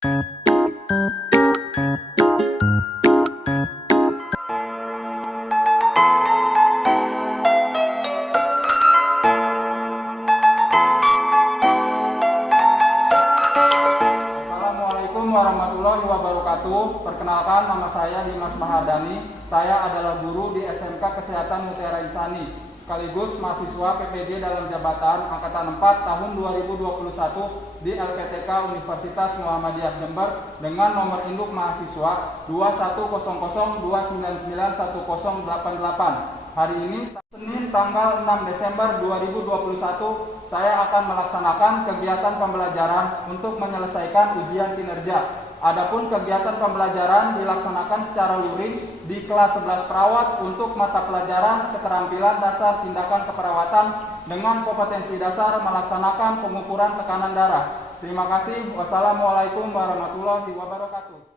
Assalamualaikum warahmatullahi wabarakatuh. Perkenalkan, nama saya Dimas Mahardani. Saya adalah guru di SMK Kesehatan Mutiara Insani, sekaligus mahasiswa PPD dalam jabatan Angkatan 4 tahun 2021 di LPTK Universitas Muhammadiyah Jember dengan nomor induk mahasiswa 2100299188. Hari ini, Senin tanggal 6 Desember 2021, saya akan melaksanakan kegiatan pembelajaran untuk menyelesaikan ujian kinerja. Adapun kegiatan pembelajaran dilaksanakan secara luring di kelas 11 perawat untuk mata pelajaran keterampilan dasar tindakan keperawatan dengan kompetensi dasar melaksanakan pengukuran tekanan darah. Terima kasih. Wassalamualaikum warahmatullahi wabarakatuh.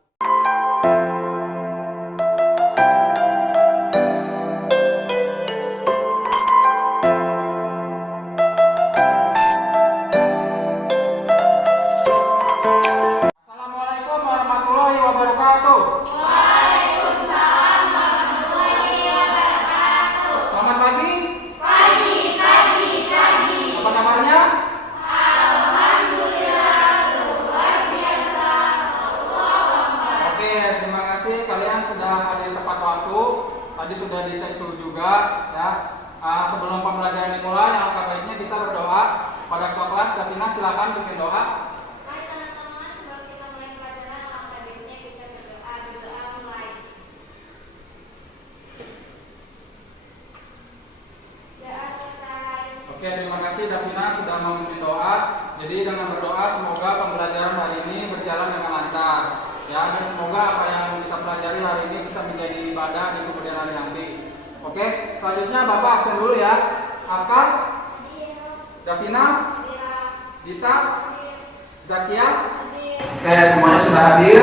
Assalamualaikum warahmatullahi wabarakatuh. Waalaikumsalam warahmatullahi wabarakatuh. Selamat pagi. Pagi. Apa kabarnya? Alhamdulillah, luar biasa. Oke, terima kasih kalian sudah hadir tepat waktu. Tadi sudah dicek suhu juga, ya. Sebelum pembelajaran dimulai, alangkah baiknya kita berdoa. Pada ketua kelas, Davina, silakan bikin doa. Hai teman-teman, sebelum kita mulai pelajaran, alangkah baiknya kita berdoa. Berdoa mulai. Doa selesai. Oke, terima kasih Davina sudah memimpin doa. Jadi dengan berdoa semoga pembelajaran hari ini berjalan dengan lancar, ya, dan semoga apa yang kita pelajari hari ini bisa menjadi ibadah di kemudian hari nanti. Oke, selanjutnya Bapak absen dulu ya. Afkar, Davina, Dita, Zakia. Oke, semuanya sudah hadir.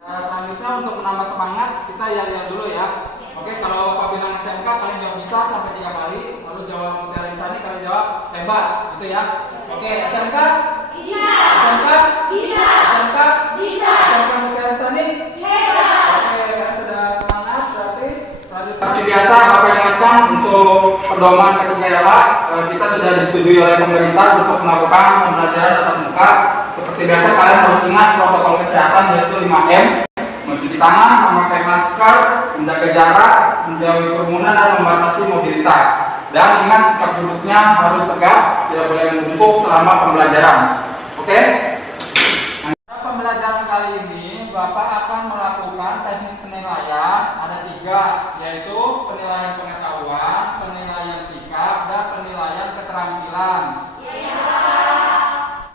Selanjutnya untuk menambah semangat kita yel-yel dulu ya. Oke, kalau Bapak bilang SMK kalian jawab bisa sampai 3 kali. Lalu jawab Mutiara Insani kalian jawab hebat, gitu ya. Oke, SMK? Bisa. SMK? Bisa. SMK? Bisa. SMK Mutiara Insani? Hebat. Oke, kalian sudah semangat berarti. Selanjutnya seperti biasa Bapak ingatkan untuk pedoman ketiga ialah kita sudah disetujui oleh pemerintah untuk melakukan pembelajaran tatap muka. Seperti biasa kalian harus ingat protokol kesehatan yaitu 5M. Mencuci tangan, memakai masker, menjaga jarak, menjauhi kerumunan dan membatasi mobilitas. Dan ingat sikap duduknya harus tegak, tidak boleh membungkuk selama pembelajaran. Oke? Pada pembelajaran kali ini, Bapak akan melakukan teknik penilaian. Ada 3, yaitu penilaian pengetahuan, penilaian sikap, dan penilaian keterampilan.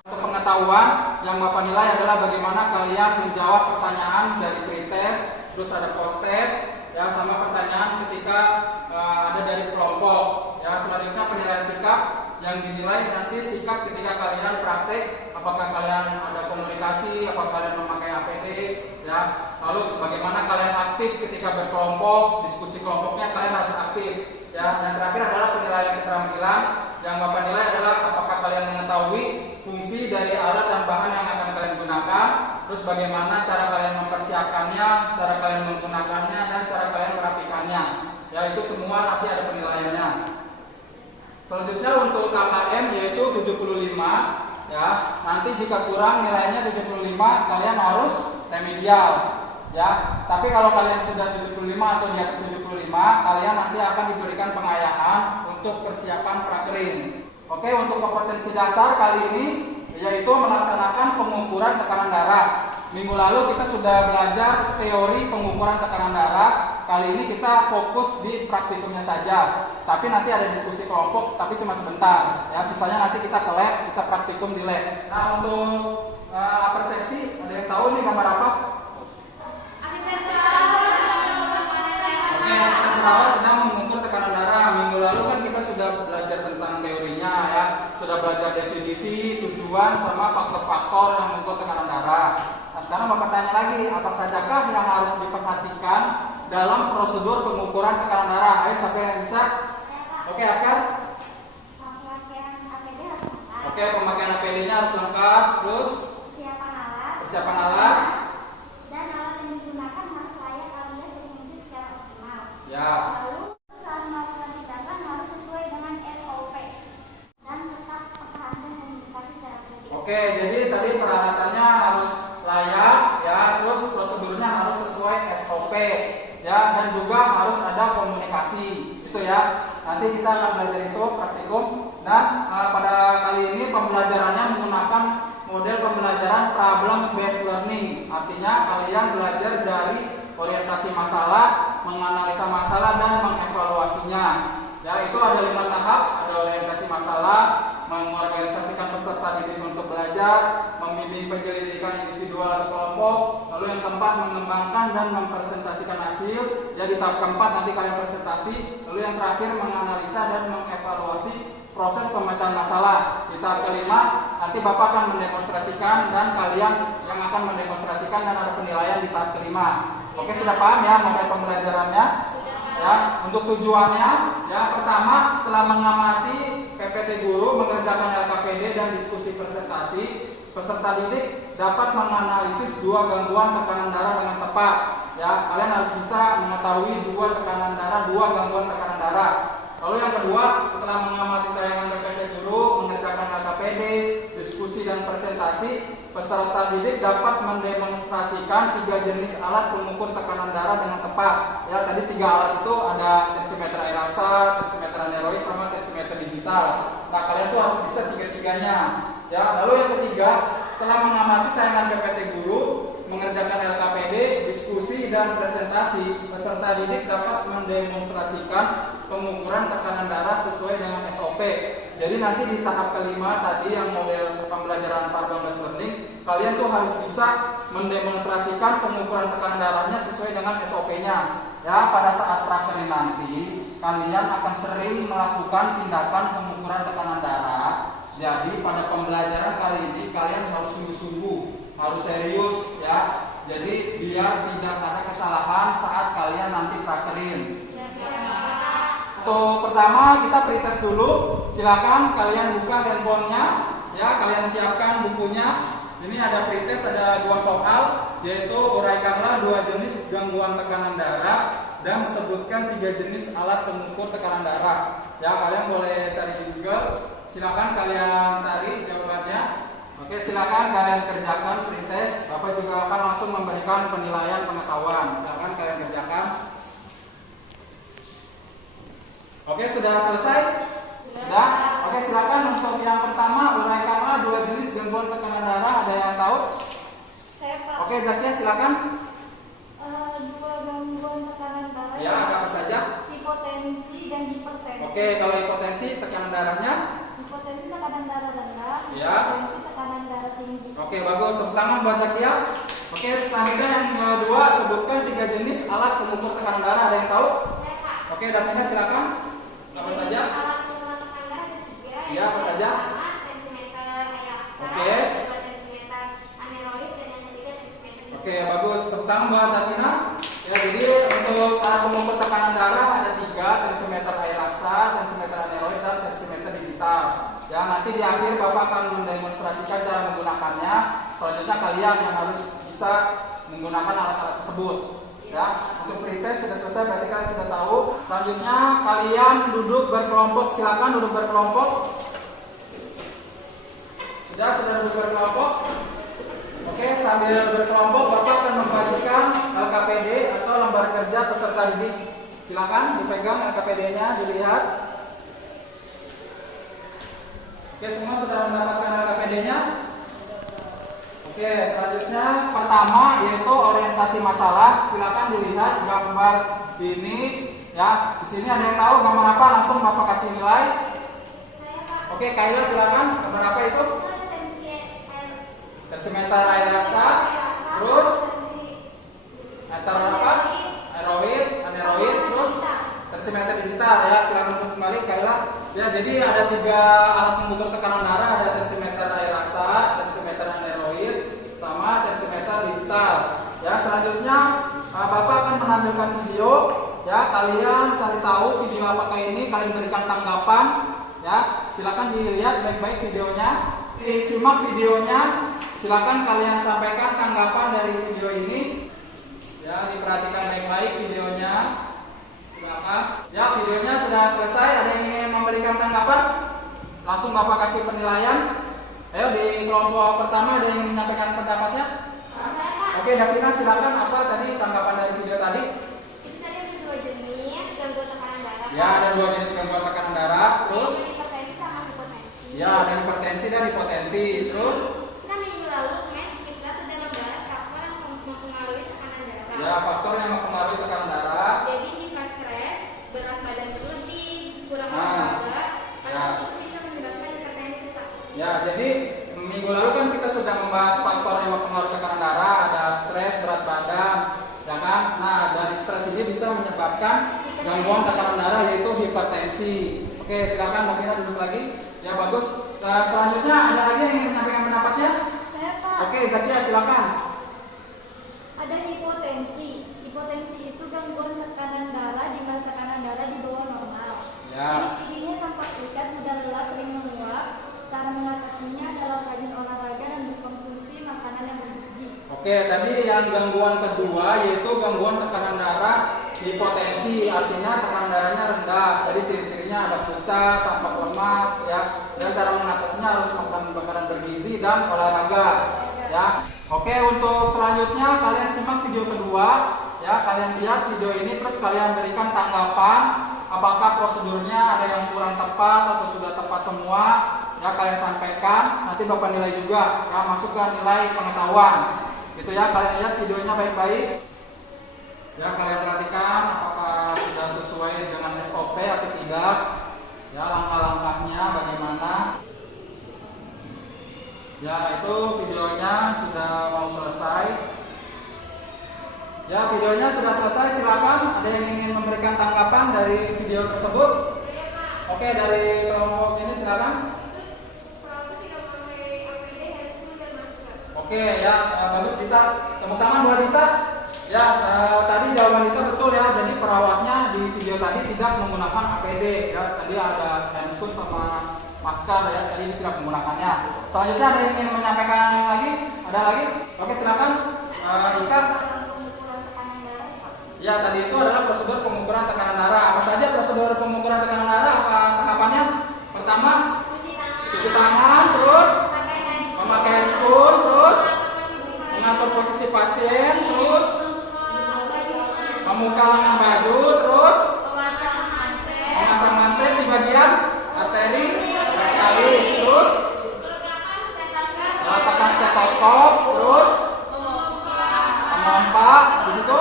Untuk pengetahuan, yang Bapak nilai adalah bagaimana kalian menjawab pertanyaan dari pretest, terus ada post-test, ya, sama pertanyaan ketika ada dari kelompok. Ya, selanjutnya penilaian sikap yang dinilai nanti sikap ketika kalian praktek, apakah kalian ada komunikasi, apakah kalian memakai APD, ya. Lalu bagaimana kalian aktif ketika berkelompok, diskusi kelompoknya kalian harus aktif. Ya, yang terakhir adalah penilaian keterampilan. Yang Bapak nilai adalah apakah kalian mengetahui fungsi dari alat dan bahan yang akan kalian gunakan, terus bagaimana cara kalian mempersiapkannya, cara kalian menggunakannya, dan cara kalian merapikannya. Ya, itu semua nanti ada penilaiannya. Selanjutnya untuk KKM yaitu 75. Ya, nanti jika kurang nilainya 75, kalian harus remedial. Ya, tapi kalau kalian sudah 75 atau di atas 75, kalian nanti akan diberikan pengayaan untuk persiapan prakerin. Oke, untuk kompetensi dasar kali ini yaitu melaksanakan pengukuran tekanan darah. Minggu lalu kita sudah belajar teori pengukuran tekanan darah. Kali ini kita fokus di praktikumnya saja. Tapi nanti ada diskusi kelompok, tapi cuma sebentar. Ya, sisanya nanti kita ke lab, kita praktikum di lab. Nah, untuk persepsi, ada yang tahu nih gambar apa? Asisten perawat. Oke, asisten perawat sedang mengukur tekanan darah. Minggu lalu kan kita sudah belajar tentang teorinya, ya. Sudah belajar definisi, tujuan, sama faktor-faktor yang mengukur tekanan darah. Nah, sekarang Bapak tanya lagi, apa sajakah yang harus diperhatikan dalam prosedur pengukuran tekanan darah? Ayo, siapa yang bisa? Oke, Akar? Pemakaian APD harus lengkap. Oke, pemakaian APD-nya harus lengkap. Terus Persiapan alat. Persiapan alat. Dan alat yang digunakan harus layak alias berfungsi secara optimal. Ya. Lalu saat melakukan tindakan harus sesuai dengan SOP dan tetap pertahankan komunikasi secara kritis. Oke, jadi tadi peralatannya harus layak, ya, terus prosedurnya harus sesuai SOP, ya, dan juga harus ada komunikasi, itu ya. Nanti kita akan belajar itu praktikum, dan pada kali ini pembelajarannya menggunakan model pembelajaran problem based learning. Artinya kalian belajar dari orientasi masalah, menganalisa masalah, dan mengevaluasinya. Ya, itu ada 5 tahap, ada orientasi masalah, mengorganisasikan peserta didik untuk belajar, membimbing penyelidikan individual atau kelompok, lalu yang keempat mengembangkan dan mempresentasikan hasil. Ya, di tahap keempat nanti kalian presentasi, lalu yang terakhir menganalisa dan mengevaluasi proses pemecahan masalah. Di tahap kelima nanti Bapak akan mendemonstrasikan dan kalian yang akan mendemonstrasikan dan ada penilaian di tahap kelima. Oke, sudah paham ya model pembelajarannya? Ya, untuk tujuannya, ya, pertama setelah mengamati PPT guru mengerjakan LKPD dan diskusi presentasi, peserta didik dapat menganalisis 2 gangguan tekanan darah dengan tepat. Ya, kalian harus bisa mengetahui 2 tekanan darah, 2 gangguan tekanan darah. Lalu yang kedua, setelah mengamati tayangan PPT guru mengerjakan LKPD, diskusi dan presentasi, peserta didik dapat mendemonstrasikan 3 jenis alat pengukur tekanan darah dengan tepat. Ya, tadi 3 alat itu ada tensimeter air aksa, tensimeter aneroid, sama tensimeter digital. Nah, kalian tuh harus bisa 3-tiganya. Ya, lalu yang ketiga, setelah mengamati tayangan PPT guru mengerjakan LKPD, diskusi dan presentasi, peserta didik dapat mendemonstrasikan pengukuran tekanan darah sesuai dengan SOP. Jadi nanti di tahap kelima tadi yang model pembelajaran problem based learning, kalian tuh harus bisa mendemonstrasikan pengukuran tekanan darahnya sesuai dengan SOP-nya. Ya, pada saat praktek nanti kalian akan sering melakukan tindakan pengukuran tekanan darah. Jadi pada pembelajaran kali ini kalian harus sungguh-sungguh, harus serius, ya. Jadi biar tidak ada kesalahan saat kalian nanti praktekin. Untuk pertama kita pretest dulu. Silakan kalian buka handphonenya, ya, kalian siapkan bukunya. Ini ada pretest, ada 2 soal, yaitu uraikanlah 2 jenis gangguan tekanan darah dan sebutkan 3 jenis alat pengukur tekanan darah. Ya, kalian boleh cari di Google. Silakan kalian cari jawabannya. Oke, silakan kalian kerjakan pretest. Bapak juga akan langsung memberikan penilaian pengetahuan. Silakan kalian kerjakan. Oke, sudah selesai? Sudah? Oke, silakan untuk yang pertama, uraikanlah 2 jenis gangguan tekanan darah. Ada yang tahu? Saya Pak. Oke, Zakia silakan. 2 gangguan tekanan darah. Ya, ada apa saja? Hipotensi dan hipertensi. Oke, kalau hipotensi tekanan darahnya? Hipotensi tekanan darah rendah. Ya. Hipertensi tekanan darah tinggi. Oke, bagus. Tepuk tangan buat Zakia. Oke, selanjutnya yang kedua, sebutkan 3 jenis alat pengukur tekanan darah. Ada yang tahu? Saya Pak. Oke, Davina silakan. Apa saja? Alat pengukur tekanan darah ada 3. Iya, apa saja? Pertama, tensimeter air aksa. Oke. Kedua, tensimeter aneroid, dan yang ketiga tensimeter digital. Oke, bagus. Tepuk tangan buat Davina. Ya, jadi untuk alat pengukur tekanan darah ada 3, tensimeter air aksa, tensimeter aneroid, dan tensimeter digital. Ya, nanti di akhir Bapak akan mendemonstrasikan cara menggunakannya. Selanjutnya kalian yang harus bisa menggunakan alat-alat tersebut. Ya, untuk pretest sudah selesai, berarti kalian sudah tahu. Selanjutnya kalian duduk berkelompok. Silakan duduk berkelompok. Sudah duduk berkelompok. Oke, sambil berkelompok Bapak akan membagikan LKPD atau lembar kerja peserta didik. Silakan dipegang LKPD-nya, dilihat. Oke, semua sudah mendapatkan LKPD-nya. Oke, selanjutnya pertama yaitu orientasi masalah. Silakan dilihat gambar ini, ya. Di sini ada yang tahu gambar apa? Langsung Bapak kasih nilai. Saya Pak. Oke, Kaila silakan. Gambar apa itu? Tensimeter air aksa. Terus meter apa? Aneroid, terus tensimeter digital, ya. Silakan untuk kembali Kaila. Ya, jadi ada 3 alat pengukur tekanan darah, ada tensimeter air aksa, tensimeter aneroid, sama tensimeter digital. Ya, selanjutnya Bapak akan menampilkan video. Ya, kalian cari tahu video apakah ini, kalian berikan tanggapan. Ya, silakan dilihat baik-baik videonya. Disimak videonya silakan kalian sampaikan tanggapan dari video ini. Ya, diperhatikan baik-baik videonya. Silakan. Ya, videonya sudah selesai. Ada yang ingin memberikan tanggapan? Langsung Bapak kasih penilaian. Ayo, di kelompok pertama ada yang ingin menyampaikan pendapatnya? Oke, Davina silakan. Apa tadi tanggapan dari video tadi? Tadi ada 2 jenis gangguan tekanan darah. Ya, ada 2 jenis gangguan tekanan darah. Terus? Hipertensi sama hipotensi. Ya, ada hipertensi dan hipotensi. Terus? Kan minggu lalu kita sudah membahas faktor yang mempengaruhi tekanan darah. Ya, faktor yang mempengaruhi tekanan darah. Jadi kita stres, berat badan berlebih, kurang Nah, olahraga, ya. atau itu bisa menyebabkan hipertensi, Pak. Ya, jadi minggu lalu kan kita sudah membahas faktor yang mempengaruhi tekanan darah, ada stres, berat badan, ya kan? Nah, dari stres ini bisa menyebabkan gangguan tekanan darah yaitu hipertensi. Oke, silakan Davina duduk lagi. Ya, bagus. Selanjutnya ada lagi yang ingin menyampaikan pendapatnya? Saya, Pak. Oke, Zakia silakan. Ada hipotensi. Hipotensi itu gangguan tekanan darah di mana tekanan darah di bawah normal. Ya. Ciri-cirinya tampak pucat, mudah lelah, sering menguap. Cara mengatasinya adalah rajin olahraga dan mengkonsumsi makanan yang bergizi. Oke, tadi yang gangguan kedua yaitu gangguan tekanan darah hipotensi, artinya tekanan darahnya rendah. Jadi ciri-cirinya ada pucat, tampak lemas, ya. Dan cara mengatasinya harus makan makanan bergizi dan olahraga, ya. Oke, untuk selanjutnya kalian simak video kedua, ya. Kalian lihat video ini terus kalian berikan tanggapan apakah prosedurnya ada yang kurang tepat atau sudah tepat semua. Ya, kalian sampaikan, nanti Bapak nilai juga, ya, masukkan nilai pengetahuan. Gitu ya, kalian lihat videonya baik-baik. Ya, kalian perhatikan apakah sudah sesuai dengan SOP atau tidak. Ya, langkah-langkahnya bagaimana. Ya, itu videonya sudah mau selesai. Ya, videonya sudah selesai, silakan. Ada yang ingin memberikan tanggapan dari video tersebut? Oke, dari kelompok ini silakan. Oke, ya, bagus Dita. Tepuk tangan buat Dita. Ya, tadi jawaban Dita betul ya. Jadi perawatnya di video tadi tidak menggunakan APD ya. Tadi ada handscoon sama masker ya. Tadi ini tidak menggunakannya. Selanjutnya ada yang ingin menyampaikan lagi? Ada lagi? Oke, silakan. Ika. Ya, tadi itu adalah prosedur pengukuran tekanan darah. Apa saja prosedur pengukuran tekanan darah? Apa tahapannya? Pertama, cuci tangan, terus memakai handscoon, terus mengatur posisi pasien, terus membuka lengan baju, terus memasang manset di bagian arteri, arteris, terus meletakkan stetoskop, terus memompa, habis itu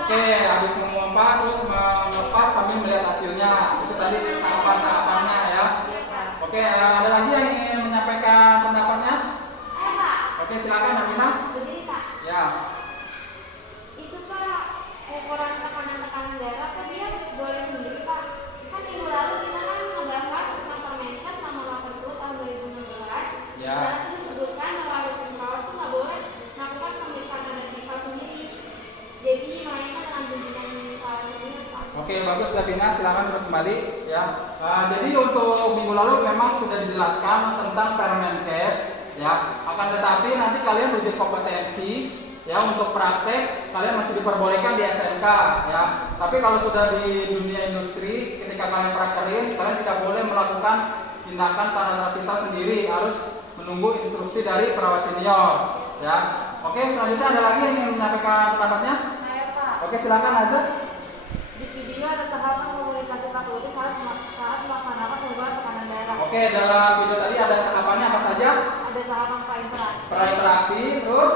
oke, habis memompa terus melepas sambil melihat hasilnya. Itu tadi tahapan-tahapannya ya. Oke, ada lagi yang ingin menyampaikan pendapatnya? Oke, silakan Davina. Ya. Itu Pak, ukuran tekanan darah kan dia boleh sendiri Pak. Kan minggu lalu kita kan ngebahas tentang Permenkes nomor 80 tahun 2016. Ya. Di sana tuh disebutkan bahwa rutin perawat tuh nggak boleh melakukan pemeriksaan kadar vital sendiri. Jadi melainkan dengan bimbingan perawat sendiri Pak. Oke, bagus Davina, silakan duduk kembali ya. Jadi untuk minggu lalu memang sudah dijelaskan tentang Permenkes ya. Akan tetapi nanti kalian uji kompetensi ya, untuk praktek kalian masih diperbolehkan di SMK ya. Tapi kalau sudah di dunia industri, ketika kalian praktekin, kalian tidak boleh melakukan tindakan tanda vital sendiri, harus menunggu instruksi dari perawat senior ya. Oke, selanjutnya ada lagi yang ingin menyampaikan pendapatnya? Saya Pak. Oke, silakan aja. Di video ada tahapan komunikasi takluti saat melaksanakan perubahan tekanan darah. Oke, dalam video tadi ada tahapannya apa saja? Ada tahapan prainteraksi, Prainteraksi, terus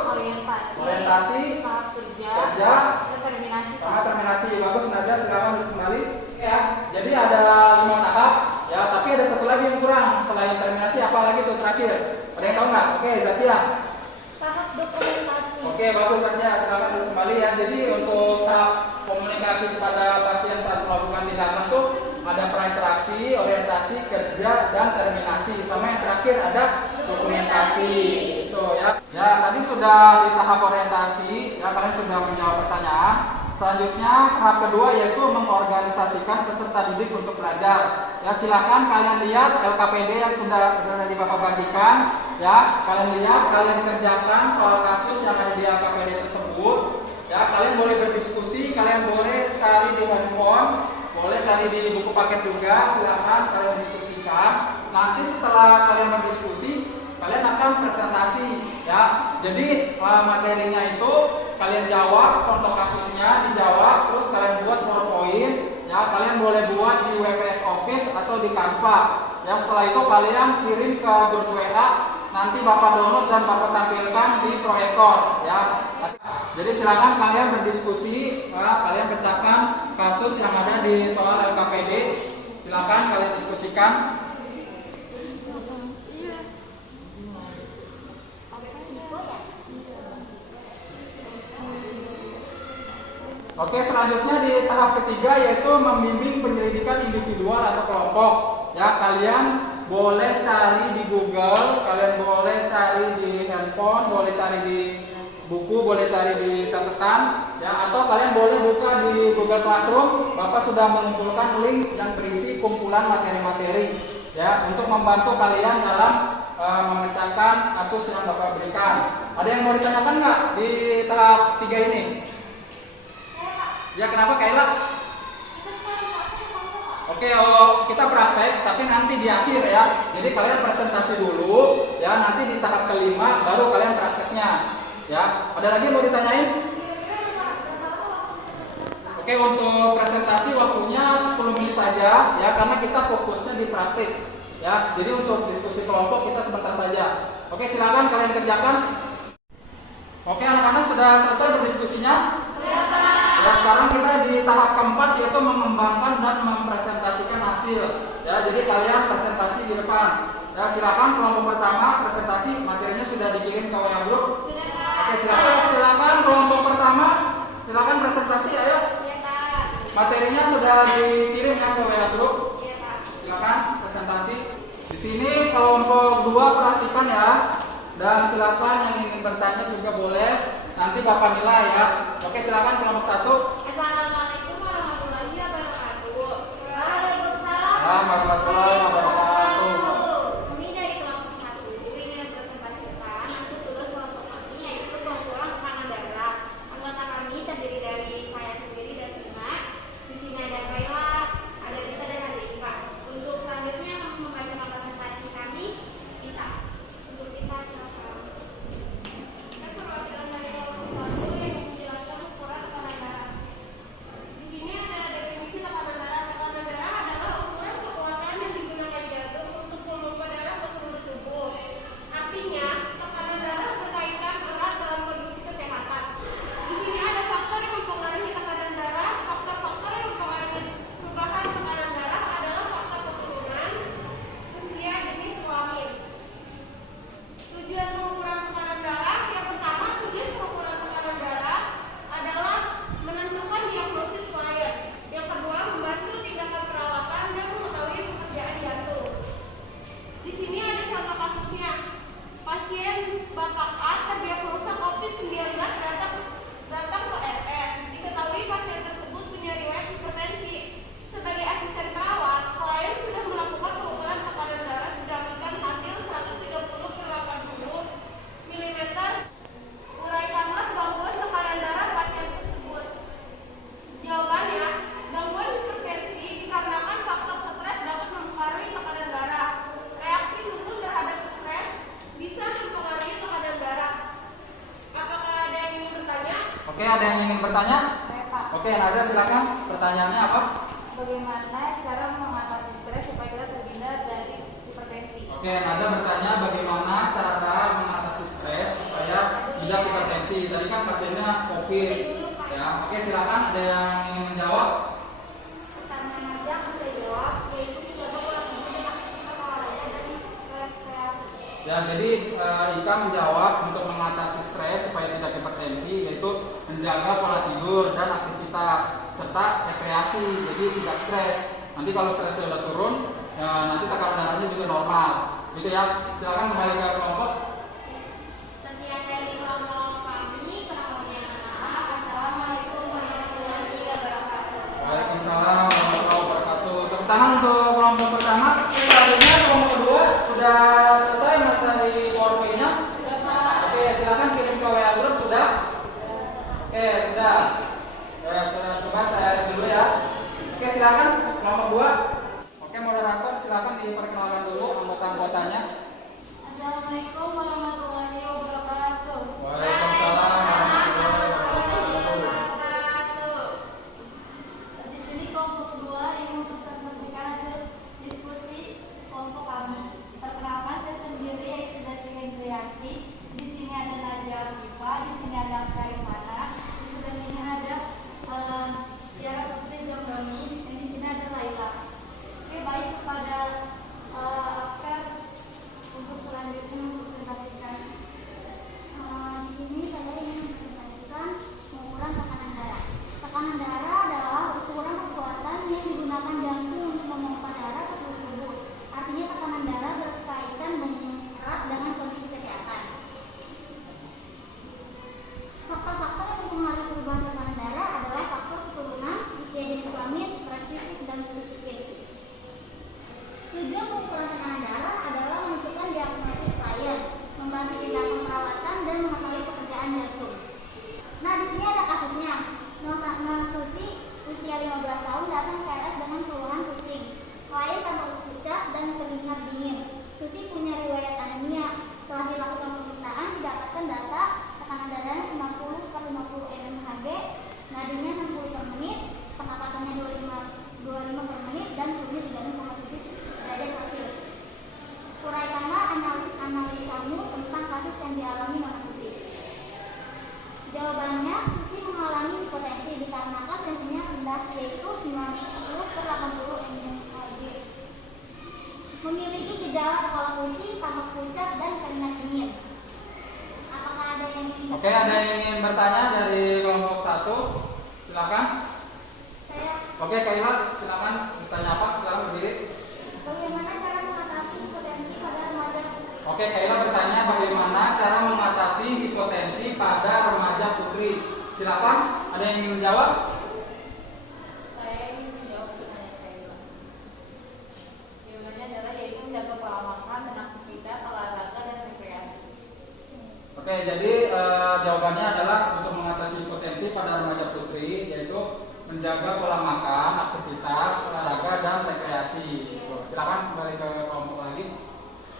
orientasi, tahap kerja, kerja, determinasi. sama terminasi. Bagus, Naja, silakan duduk kembali. Ya, jadi ada 5 tahap. Ya, tapi ada satu lagi yang kurang selain terminasi. Apa lagi tuh terakhir? Ada yang tahu nggak? Oke, Zakia. Tahap dokumentasi. Oke, bagus Zakia. Silakan duduk kembali ya. Jadi untuk tahap komunikasi kepada pasien saat melakukan tindakan tuh ada prainteraksi, orientasi, kerja, dan terminasi. Sama yang terakhir ada dokumentasi. Itu ya. Ya, tadi sudah di tahap orientasi. Ya, kalian sudah menjawab pertanyaan. Selanjutnya tahap kedua yaitu mengorganisasikan peserta didik untuk belajar. Ya silakan kalian lihat LKPD yang sudah tadi Bapak bagikan. Ya, kalian lihat, kalian kerjakan soal kasus yang ada di LKPD tersebut. Ya, kalian boleh berdiskusi, kalian boleh cari di handphone, boleh cari di buku paket juga. Silakan kalian diskusikan. Nanti setelah kalian berdiskusi, kalian akan presentasi. Ya, jadi materinya itu kalian jawab, contoh kasusnya dijawab, terus kalian buat PowerPoint. Ya, kalian boleh buat di WPS Office atau di Canva. Ya, setelah itu kalian kirim ke grup WA. Nanti Bapak download dan Bapak tampilkan di proyektor. Ya, jadi silakan kalian berdiskusi. Ya, kalian pecahkan kasus yang ada di soal LKPD. Silakan kalian diskusikan. Oke, selanjutnya di tahap ketiga yaitu membimbing penyelidikan individual atau kelompok. Ya, kalian boleh cari di Google, kalian boleh cari di handphone, boleh cari di buku, boleh cari di catatan, ya, atau kalian boleh buka di Google Classroom. Bapak sudah mengumpulkan link yang berisi kumpulan materi-materi, ya, untuk membantu kalian dalam memecahkan kasus yang Bapak berikan. Ada yang mau ditanyakan nggak di tahap 3 ini? Ya, kenapa Kaila? Oke, kita praktek, tapi nanti di akhir ya. Jadi kalian presentasi dulu, ya. Nanti di tahap kelima baru kalian prakteknya, ya. Ada lagi yang mau ditanyain? Oke, untuk presentasi waktunya 10 menit saja, ya, karena kita fokusnya di praktik, ya. Jadi untuk diskusi kelompok kita sebentar saja. Oke, silakan kalian kerjakan. Oke, anak-anak sudah selesai berdiskusinya? Ya, sekarang kita di tahap keempat yaitu mengembangkan dan mempresentasikan hasil. Ya, jadi kalian presentasi di depan. Ya, silakan kelompok pertama presentasi, materinya sudah dikirim ke WA group. Oke, silakan kelompok pertama, silakan presentasi, ayo. Materinya sudah dikirim kan ke WA group. Silakan presentasi. Di sini kelompok 2 perhatikan ya. Dan silakan yang ingin bertanya juga boleh. Nanti Bapak nilai ya. Oke, silakan kelompok 1. Assalamualaikum warahmatullahi wabarakatuh. Waalaikumsalam warahmatullahi wabarakatuh. Kami dari kelompok 1 ingin presentasikan hasil tugas kelompok kami, yaitu pengumpulan tekanan darah. Anggota kami terdiri dari saya sendiri dan Bima. Di sini ada Kaila, ada Dita dan ada Iva. Untuk selanjutnya membacakan presentasi kami, Dita. Untuk Dita silakan. Perwakilan dari kelompok 1 yang menjelaskan ukuran tekanan darah. Di sini ada definisi tekanan darah. Tekanan darah adalah ukuran kekuatan yang digunakan jantung untuk memompa darah ke seluruh tubuh. Artinya, tekanan darah berkaitan erat dalam kondisi kesehatan. Di sini ada faktor yang mempengaruhi tekanan darah. Faktor-faktor yang mempengaruhi perubahan tekanan darah adalah faktor keturunan, usia, jenis kelamin. Tujuan pengukuran tekanan darah, yang pertama, tujuan pengukuran tekanan darah adalah menentukan diagnosis klien. Yang kedua, membantu tindakan perawatan dan mengetahui pekerjaan jantung. Di sini ada contoh kasusnya. Pasien Bapak A terdiagnosa COVID-19 datang ke RS. Diketahui pasien tersebut punya riwayat hipertensi. Sebagai asisten perawat, klien sudah melakukan pengukuran tekanan darah berdasarkan hasil 130/80 mm. Uraikanlah gangguan tekanan darah pasien tersebut. Jawabannya, gangguan hipertensi dikarenakan faktor stres dapat mempengaruhi tekanan darah. Reaksi tubuh terhadap stres bisa mempengaruhi tekanan darah. Apakah ada yang ingin bertanya? Oke, ada yang ingin bertanya? Oke, Nazar silakan. Pertanyaannya apa? Bagaimana cara mengatasi stres supaya kita terhindar dari hipertensi? Oke, Nazar bertanya bagaimana cara mengatasi stres supaya tidak hipertensi. Tadi kan pasiennya COVID. Ya, oke, silakan. Ada yang ingin menjawab? Pertanyaan aja bisa jawab, yaitu menjaga pola hidup dengan aktivitas olahraga dan rekreasi. Ya, jadi Ika menjawab untuk mengatasi stres supaya tidak hipertensi yaitu menjaga pola tidur dan aktivitas serta rekreasi, jadi tidak stres. Nanti kalau stresnya udah turun, nanti tekanan darahnya juga normal. Gitu ya. Silakan kembali ke kelompok. Sekian dari kelompok kami. Assalamualaikum warahmatullahi wabarakatuh. Waalaikumsalam warahmatullahi wabarakatuh. Tepuk tangan untuk kelompok silakan kirim ke WA grup sudah? Oke, sudah. Sudah coba saya lihat dulu ya. Oke, silakan kelompok 2. Oke, moderator silakan diperkenalkan dulu anggota-anggotanya. Assalamualaikum warahmatullahi wabarakatuh. Waalaikumsalam warahmatullahi wabarakatuh. Di sini kelompok 2 yang mempresentasikan hasil diskusi kelompok kami. Perkenalkan saya sendiri yaitu dari Hendriati. Di sini ada Nadia Arifah, di sini ada Karimana, di sebelah sini ada Tiara Putri Zamroni, dan di sini ada Laila. Oke, baik kepada Akar untuk selanjutnya mempresentasikan. Di sini saya ingin mempresentasikan pengukuran tekanan darah. Tekanan darah adalah ukuran kekuatan yang digunakan jantung untuk memompa darah ke seluruh tubuh. Artinya tekanan darah berkaitan erat dengan kondisi kesehatan. Faktor-faktor yang mempengaruhi perubahan tekanan darah adalah faktor keturunan, usia jenis kelamin, stres fisik, dan psikis. Tujuan pengukuran tekanan darah adalah menentukan diagnosis klien, membantu tindakan perawatan, dan mengetahui pekerjaan jantung. Nah, di sini ada kasusnya. Nona Susi, usia 15 tahun, datang ke RS dengan keluhan pusing. Klien tampak pucat dan keringat dingin. Susi punya riwayat anemia. Setelah dilakukan pemeriksaan, didapatkan data tekanan darahnya 90/50 mmHg, nadinya 60 per menit, pernapasannya 25 per menit, dan suhunya 36,7 derajat Celcius. Uraikanlah analisamu tentang kasus yang dialami Nona Susi. Jawabannya, Susi mengalami hipotensi dikarenakan tensinya rendah, yaitu 90/80 mmHg. Memiliki gejala kepala pusing, tampak pucat, dan keringat dingin. Apakah ada yang ingin? Oke, ada yang ingin bertanya dari kelompok 1? Silakan. Saya. Oke, Kaila, silakan bertanya apa? Silakan berdiri. Bagaimana cara mengatasi hipotensi pada remaja? Oke, Kaila bertanya bagaimana cara mengatasi hipotensi pada remaja putri. Silakan, ada yang ingin menjawab? Saya ingin menjawab pertanyaan Kaila. Jawabannya adalah yaitu menjaga pola makan dan aktivitas olahraga dan rekreasi. Oke, jadi jawabannya adalah untuk mengatasi hipotensi pada remaja putri, yaitu menjaga pola makan, aktivitas, olahraga, dan rekreasi. Silakan kembali ke kelompok lagi.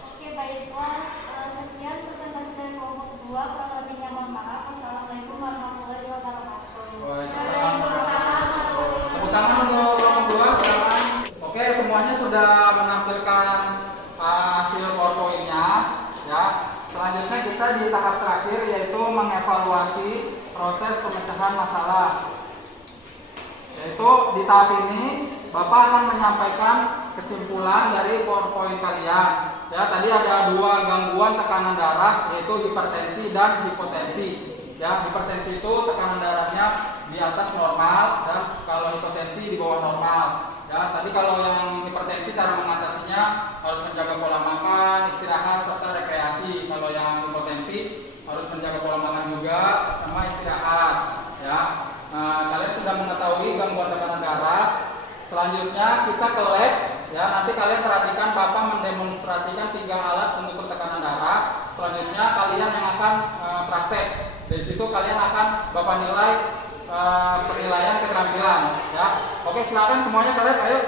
Oke, baiklah. Sekian presentasi dari kelompok 2. Kurang lebihnya mohon maaf. Wassalamualaikum warahmatullahi wabarakatuh. Waalaikumsalam. Tepuk tangan untuk kelompok 2, silakan. Oke, semuanya sudah menampilkan hasil PowerPoint-nya, ya. Selanjutnya kita di tahap terakhir, yaitu mengevaluasi proses pemecahan masalah. Yaitu di tahap ini Bapak akan menyampaikan kesimpulan dari PowerPoint kalian. Ya, tadi ada 2 gangguan tekanan darah, yaitu hipertensi dan hipotensi. Ya, hipertensi itu tekanan darahnya di atas normal, dan kalau hipotensi di bawah normal. Ya, tadi kalau yang hipertensi cara mengatasinya harus menjaga pola makan, istirahat, serta rekreasi. Kalau yang hipotensi harus menjaga pola makan juga sama istirahat. Ya, kalian sudah mengetahui gangguan tekanan darah. Selanjutnya kita ke lab. Ya, nanti kalian perhatikan Bapak mendemonstrasikan 3 alat pengukur tekanan darah. Selanjutnya kalian yang akan praktek. Dari situ kalian akan Bapak nilai penilaian keterampilan. Ya, oke, silakan semuanya ke lab. Ayo.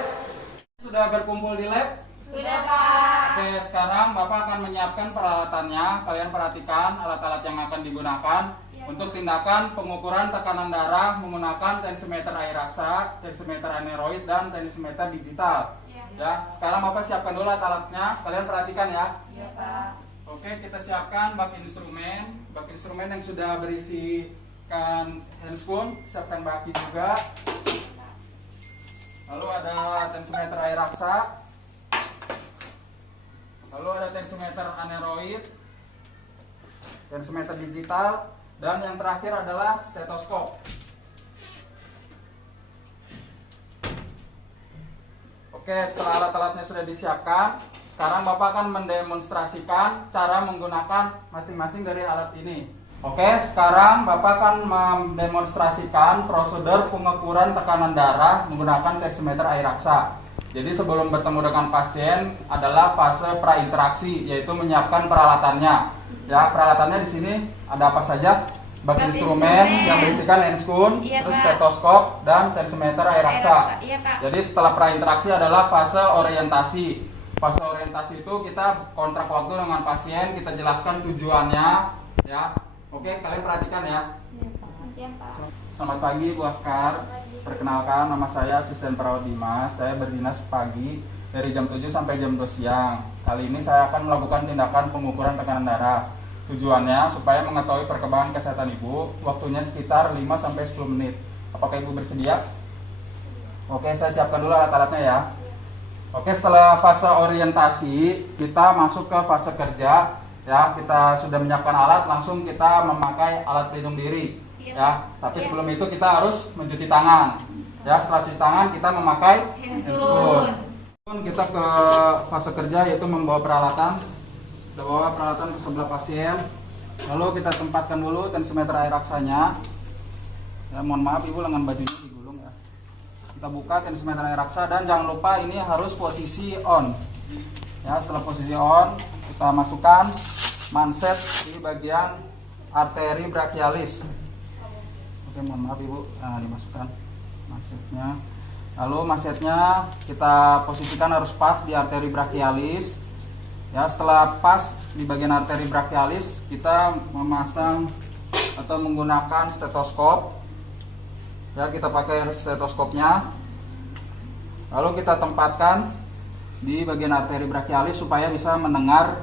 Sudah berkumpul di lab? Sudah, Pak. Oke, sekarang Bapak akan menyiapkan peralatannya. Kalian perhatikan alat-alat yang akan digunakan untuk tindakan pengukuran tekanan darah menggunakan tensimeter air raksa, tensimeter aneroid, dan tensimeter digital. Ya, sekarang Bapak siapkan dulu alat-alatnya. Kalian perhatikan ya. Iya, Pak. Oke, kita siapkan bak instrumen. Bak instrumen yang sudah berisikan handspoon, siapkan baki juga. Lalu ada tensimeter air raksa. Lalu ada tensimeter aneroid, tensimeter digital, dan yang terakhir adalah stetoskop. Oke, setelah alat-alatnya sudah disiapkan, sekarang Bapak akan mendemonstrasikan cara menggunakan masing-masing dari alat ini. Oke, sekarang Bapak akan mendemonstrasikan prosedur pengukuran tekanan darah menggunakan tensimeter air raksa. Jadi sebelum bertemu dengan pasien adalah fase prainteraksi, yaitu menyiapkan peralatannya. Ya, peralatannya di sini ada apa saja? Bak Bak instrumen instrumen. yang berisikan enskun, Iya, terus Pak. stetoskop dan tensimeter air raksa. Iya, Pak. Jadi setelah prainteraksi adalah fase orientasi. Fase orientasi itu kita kontrak waktu dengan pasien, kita jelaskan tujuannya, ya. Oke, kalian perhatikan ya. Iya, Pak. Selamat pagi Bu Afkar. Perkenalkan, nama saya asisten perawat Dimas. Saya berdinas pagi dari jam 7 sampai jam 2 siang. Kali ini saya akan melakukan tindakan pengukuran tekanan darah. Tujuannya supaya mengetahui perkembangan kesehatan Ibu. Waktunya sekitar 5 sampai 10 menit. Apakah Ibu bersedia? Oke, saya siapkan dulu alat-alatnya ya. Oke, setelah fase orientasi, kita masuk ke fase kerja. Ya, kita sudah menyiapkan alat, langsung kita memakai alat pelindung diri. Ya, tapi sebelum itu kita harus mencuci tangan. Ya, setelah cuci tangan kita memakai handscoon. Kita ke fase kerja yaitu membawa peralatan. Kita bawa peralatan ke sebelah pasien. Lalu kita tempatkan dulu tensimeter air raksanya. Ya, mohon maaf Ibu, lengan bajunya digulung ya. Kita buka tensimeter air raksa dan jangan lupa ini harus posisi on. Ya, setelah posisi on, kita masukkan manset di bagian arteri brachialis. Oke, mohon maaf Ibu, dimasukkan mansetnya. Lalu mansetnya kita posisikan harus pas di arteri brachialis. Ya, setelah pas di bagian arteri brachialis, kita memasang atau menggunakan stetoskop. Ya, kita pakai stetoskopnya. Lalu kita tempatkan di bagian arteri brachialis supaya bisa mendengar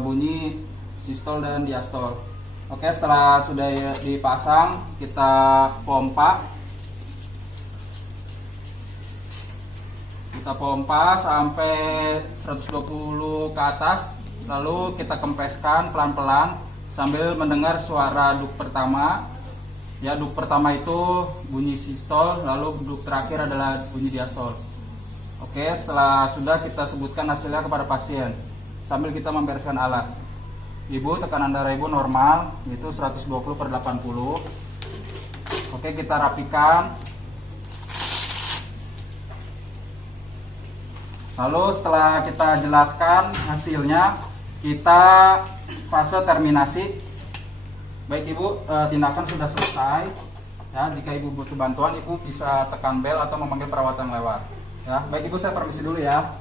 bunyi sistol dan diastol. Oke, setelah sudah dipasang, kita pompa. Kita pompa sampai 120 ke atas, lalu kita kempeskan pelan-pelan sambil mendengar suara duk pertama. Ya, duk pertama itu bunyi sistol, lalu duk terakhir adalah bunyi diastol. Oke, setelah sudah kita sebutkan hasilnya kepada pasien sambil kita membereskan alat. Ibu, tekanan darah Ibu normal, yaitu 120/80. Oke, kita rapikan. Lalu setelah kita jelaskan hasilnya, kita fase terminasi. Baik Ibu, tindakan sudah selesai. Ya, jika Ibu butuh bantuan, Ibu bisa tekan bel atau memanggil perawatan lewat. Ya, baik Ibu, saya permisi dulu ya.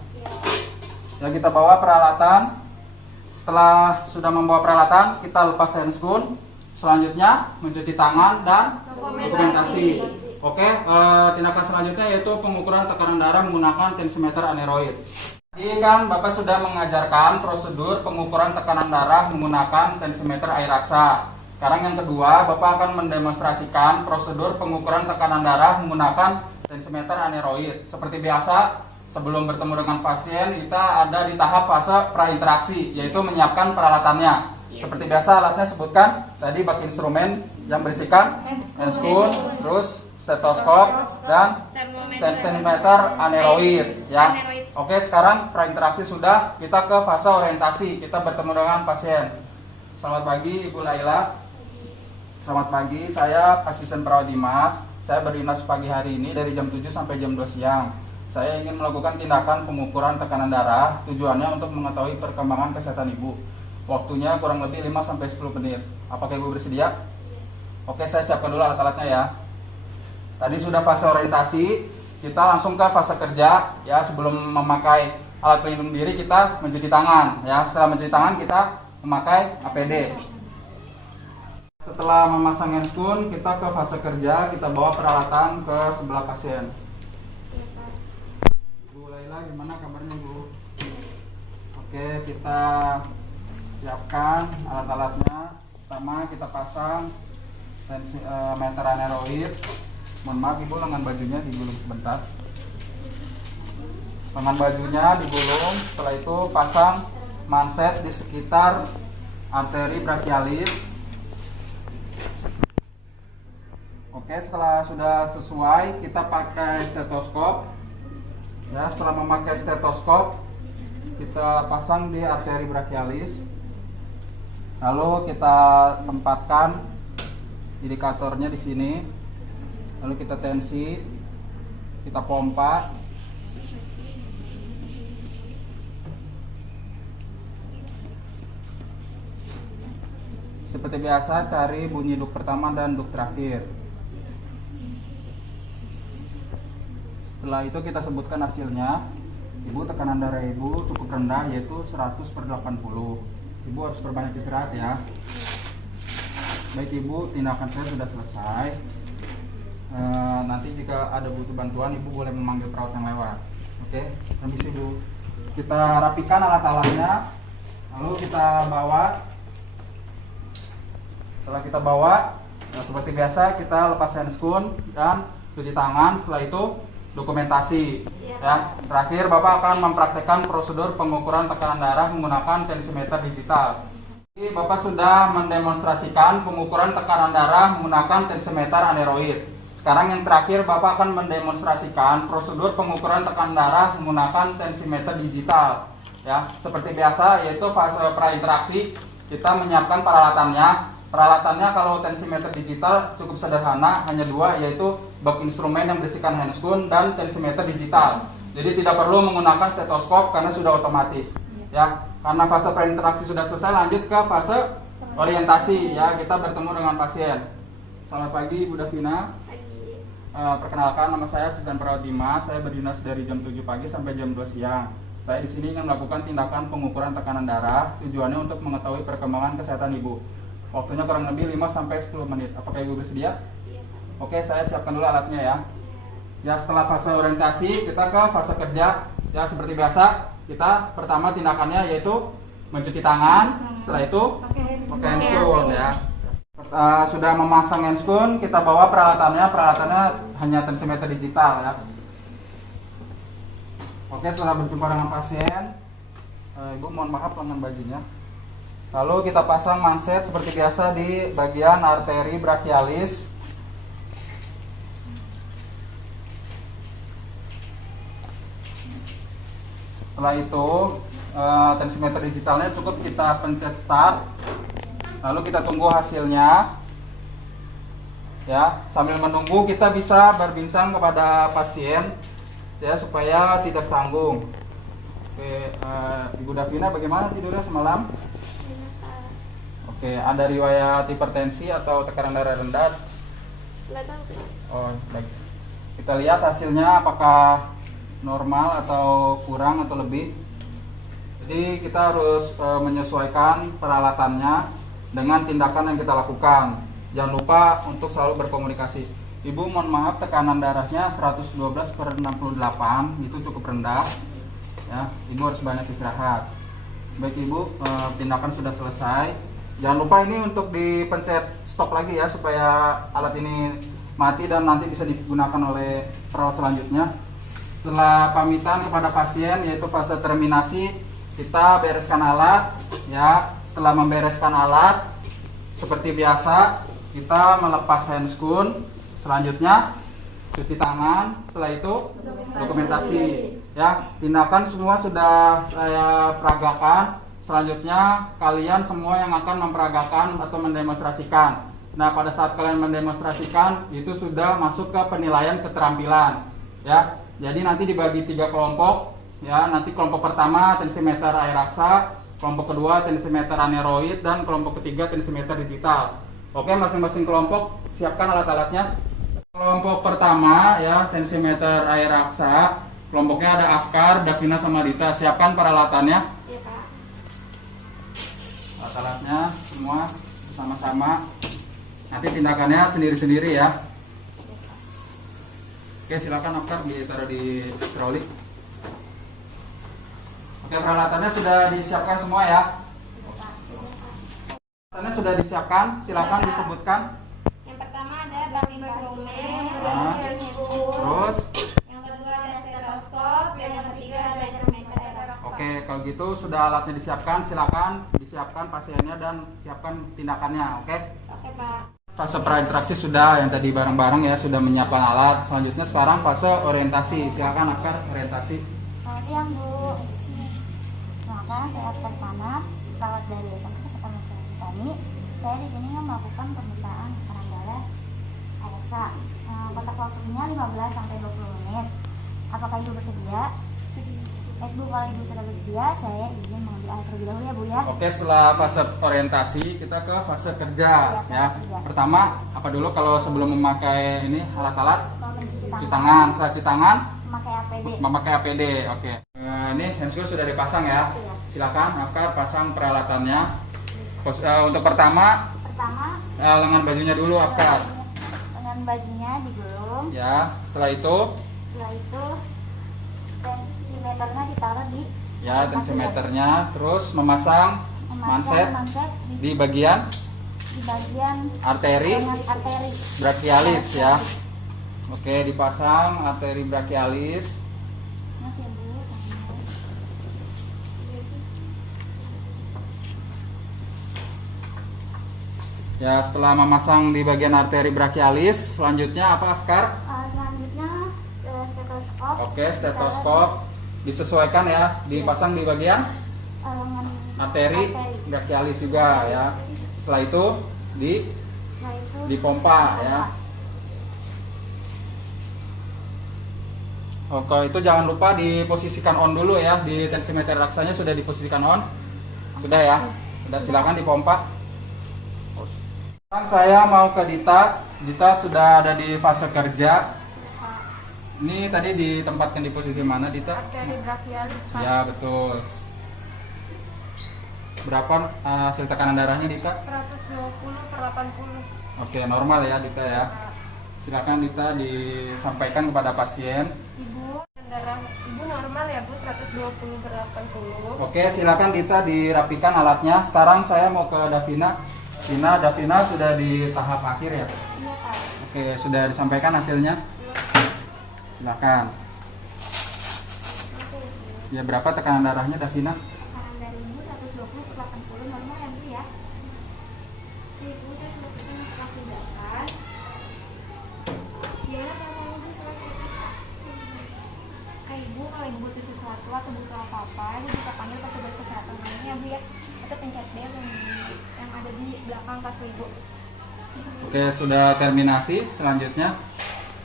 Ya, kita bawa peralatan. Setelah sudah membawa peralatan, kita lepas handscoon. Selanjutnya mencuci tangan dan dokumentasi. Oke, tindakan selanjutnya yaitu pengukuran tekanan darah menggunakan tensimeter aneroid. Tadi kan Bapak sudah mengajarkan prosedur pengukuran tekanan darah menggunakan tensimeter air raksa. Sekarang yang kedua, Bapak akan mendemonstrasikan prosedur pengukuran tekanan darah menggunakan tensimeter aneroid. Seperti biasa, sebelum bertemu dengan pasien, kita ada di tahap fase prainteraksi, yaitu menyiapkan peralatannya. Seperti biasa, alatnya sebutkan tadi bak instrumen yang berisikan handscoon, terus stetoskop dan tensimeter aneroid. Ya. Oke, sekarang prainteraksi sudah, kita ke fase orientasi. Kita bertemu dengan pasien. Selamat pagi Ibu Laila. Selamat pagi, saya asisten perawat Dimas. Saya berdinas pagi hari ini dari jam 7 sampai jam 2 siang. Saya ingin melakukan tindakan pengukuran tekanan darah, tujuannya untuk mengetahui perkembangan kesehatan Ibu. Waktunya kurang lebih 5 sampai 10 menit. Apakah Ibu bersedia? Oke, saya siapkan dulu alat-alatnya ya. Tadi sudah fase orientasi, kita langsung ke fase kerja. Ya, sebelum memakai alat pelindung diri kita mencuci tangan. Ya, setelah mencuci tangan kita memakai APD. Setelah memasang handscoon, kita ke fase kerja, kita bawa peralatan ke sebelah pasien. Bu Laila, gimana kabarnya Bu? Oke, kita siapkan alat-alatnya. Pertama kita pasang tensimeter aneroid. Mohon maaf Ibu, lengan bajunya digulung sebentar. Lengan bajunya digulung, setelah itu pasang manset di sekitar arteri brachialis. Oke, setelah sudah sesuai, kita pakai stetoskop. Ya, setelah memakai stetoskop, kita pasang di arteri brachialis. Lalu kita tempatkan indikatornya di sini. Lalu kita tensi, kita pompa. Seperti biasa, cari bunyi duk pertama dan duk terakhir. Setelah itu kita sebutkan hasilnya. Ibu, tekanan darah ibu cukup rendah, yaitu 100/80. Ibu harus perbanyak istirahat ya. Baik ibu, tindakan saya sudah selesai. Nanti jika ada butuh bantuan, ibu boleh memanggil perawat yang lewat. Oke, permisi bu. Kita rapikan alat-alatnya, lalu kita bawa. Setelah kita bawa, seperti biasa kita lepas handscoon dan cuci tangan. Setelah itu dokumentasi. Ya, terakhir Bapak akan mempraktekkan prosedur pengukuran tekanan darah menggunakan tensimeter digital. Jadi Bapak sudah mendemonstrasikan pengukuran tekanan darah menggunakan tensimeter aneroid. Sekarang yang terakhir Bapak akan mendemonstrasikan prosedur pengukuran tekanan darah menggunakan tensimeter digital. Ya, seperti biasa, yaitu fase prainteraksi. Kita menyiapkan peralatannya. Peralatannya kalau tensimeter digital cukup sederhana, hanya dua, yaitu box instrumen yang berisikan handscoon dan tensimeter digital. Jadi tidak perlu menggunakan stetoskop karena sudah otomatis. Ya, karena fase prainteraksi sudah selesai, lanjut ke fase orientasi. Ya, kita bertemu dengan pasien. Selamat pagi Bu Davina. Perkenalkan, nama saya Asisten Perawat Dimas. Saya berdinas dari jam 7 pagi sampai jam 2 siang. Saya di sini ingin melakukan tindakan pengukuran tekanan darah. Tujuannya untuk mengetahui perkembangan kesehatan ibu. Waktunya kurang lebih 5 sampai 10 menit. Apakah ibu bersedia? Iya, Pak. Oke, saya siapkan dulu alatnya ya. Ya, setelah fase orientasi, kita ke fase kerja. Ya, seperti biasa, kita pertama tindakannya yaitu mencuci tangan. Setelah itu pakai handscoon ya. Sudah memasang handscoon, kita bawa peralatannya. Peralatannya hanya tensimeter digital ya. Oke, setelah berjumpa dengan pasien, ibu mohon maaf lengan bajunya. Lalu kita pasang manset seperti biasa di bagian arteri brachialis. Setelah itu tensimeter digitalnya cukup kita pencet start. Lalu kita tunggu hasilnya. Ya, sambil menunggu kita bisa berbincang kepada pasien ya supaya tidak canggung. Oke, Ibu Davina bagaimana tidurnya semalam? Oke, ada riwayat hipertensi atau tekanan darah rendah? Oh, baik. Kita lihat hasilnya apakah normal atau kurang atau lebih. Jadi kita harus menyesuaikan peralatannya dengan tindakan yang kita lakukan. Jangan lupa untuk selalu berkomunikasi. Ibu mohon maaf, tekanan darahnya 112/68, itu cukup rendah. Ya, ibu harus banyak istirahat. Baik ibu, tindakan sudah selesai. Jangan lupa ini untuk dipencet stop lagi ya supaya alat ini mati dan nanti bisa digunakan oleh perawat selanjutnya. Setelah pamitan kepada pasien yaitu fase terminasi, kita bereskan alat ya. Setelah membereskan alat, seperti biasa kita melepas handscoon. Selanjutnya cuci tangan. Setelah itu dokumentasi. Ya, tindakan semua sudah saya peragakan. Selanjutnya kalian semua yang akan memperagakan atau mendemonstrasikan. Nah, pada saat kalian mendemonstrasikan itu sudah masuk ke penilaian keterampilan. Ya, jadi nanti dibagi 3 kelompok. Ya, nanti kelompok pertama tensimeter air aksa, kelompok kedua tensimeter aneroid, dan kelompok ketiga tensimeter digital. Oke, masing-masing kelompok siapkan alat-alatnya. Kelompok pertama ya tensimeter air aksa, kelompoknya ada Afkar, Davina sama Dita. Siapkan peralatannya. Iya, Pak. Alat-alatnya semua sama-sama. Nanti tindakannya sendiri-sendiri ya. Oke, silakan Afkar ditaruh di troli. Oke, peralatannya sudah disiapkan semua ya. Peralatannya sudah disiapkan, silakan disebutkan. Yang pertama ada box instrumen, Nah, terus, yang kedua ada stetoskop, dan yang ketiga ada tensimeter air aksa. oke, kalau gitu sudah alatnya disiapkan, silakan disiapkan pasiennya dan siapkan tindakannya. Oke. Oke, Pak. Fase prainteraksi sudah, yang tadi bareng-bareng ya sudah menyiapkan alat. Selanjutnya sekarang fase orientasi. Silakan Afkar, orientasi. Selamat siang Bu. Perkenalkan, saya Afkar Panat, perawat dari SMP Keselamatan Sani. Saya di sini melakukan pemeriksaan tekanan darah AXA. Kotak waktunya 15 sampai 20 menit. Apakah Ibu bersedia? Baik Bu, kalau Ibu sudah bersedia, saya izin mengambil alat terlebih dahulu ya Bu ya. Oke, setelah fase orientasi kita ke fase kerja Fase ya. kerja. Pertama, apa dulu kalau sebelum memakai ini alat-alat? Kalau mencuci Cuci tangan, tangan. Setelah cuci tangan, memakai APD. memakai APD. Oke. Ini handscoon sudah dipasang ya. Iya. Silakan Afkar pasang peralatannya. Untuk pertama, Pertama, lengan bajunya dulu Afkar. dengan bajunya digulung. Ya, setelah itu Setelah itu tensimeternya ditaruh di ya tensimeternya, terus memasang manset di bagian di bagian arteri lengan arteri. brachialis ya. Oke, dipasang arteri brachialis. Maaf ya Bu. Ya, setelah memasang di bagian arteri brachialis, selanjutnya apa Afkar? Selanjutnya stetoskop. Oke, stetoskop disesuaikan ya, dipasang di bagian Lengan arteri brachialis juga ya. Setelah itu Setelah itu dipompa ya. Oke, itu jangan lupa diposisikan on dulu ya. Di tensimeter raksanya sudah diposisikan on. Sudah ya. Sudah, silakan dipompa. Sekarang saya mau ke Dita. Dita sudah ada di fase kerja. Ini tadi ditempatkan di posisi mana, Dita? Arteri brachialis. Ya, betul. Berapa hasil tekanan darahnya, Dita? 120/80. Oke, normal ya, Dita ya. Silakan Dita disampaikan kepada pasien. Ibu, darah ibu normal ya Bu, 120/80. Oke, silakan Dita dirapikan alatnya. Sekarang saya mau ke Davina. Davina sudah di tahap akhir ya. Iya Pak. Oke, sudah disampaikan hasilnya. Silakan. Ya, berapa tekanan darahnya Davina? Tekanan dari Ibu 120/80 normal ya Bu ya. Ibu, saya selesai untuk tindakan. Gimana perasaan Ibu setelah saya periksa? Ibu, kalau Ibu butuh sesuatu atau butuh apa-apa, Ibu bisa panggil petugas kesehatan lainnya ya Bu ya. Atau pencet bel yang ada di belakang kasur Ibu. Oke, sudah terminasi. Selanjutnya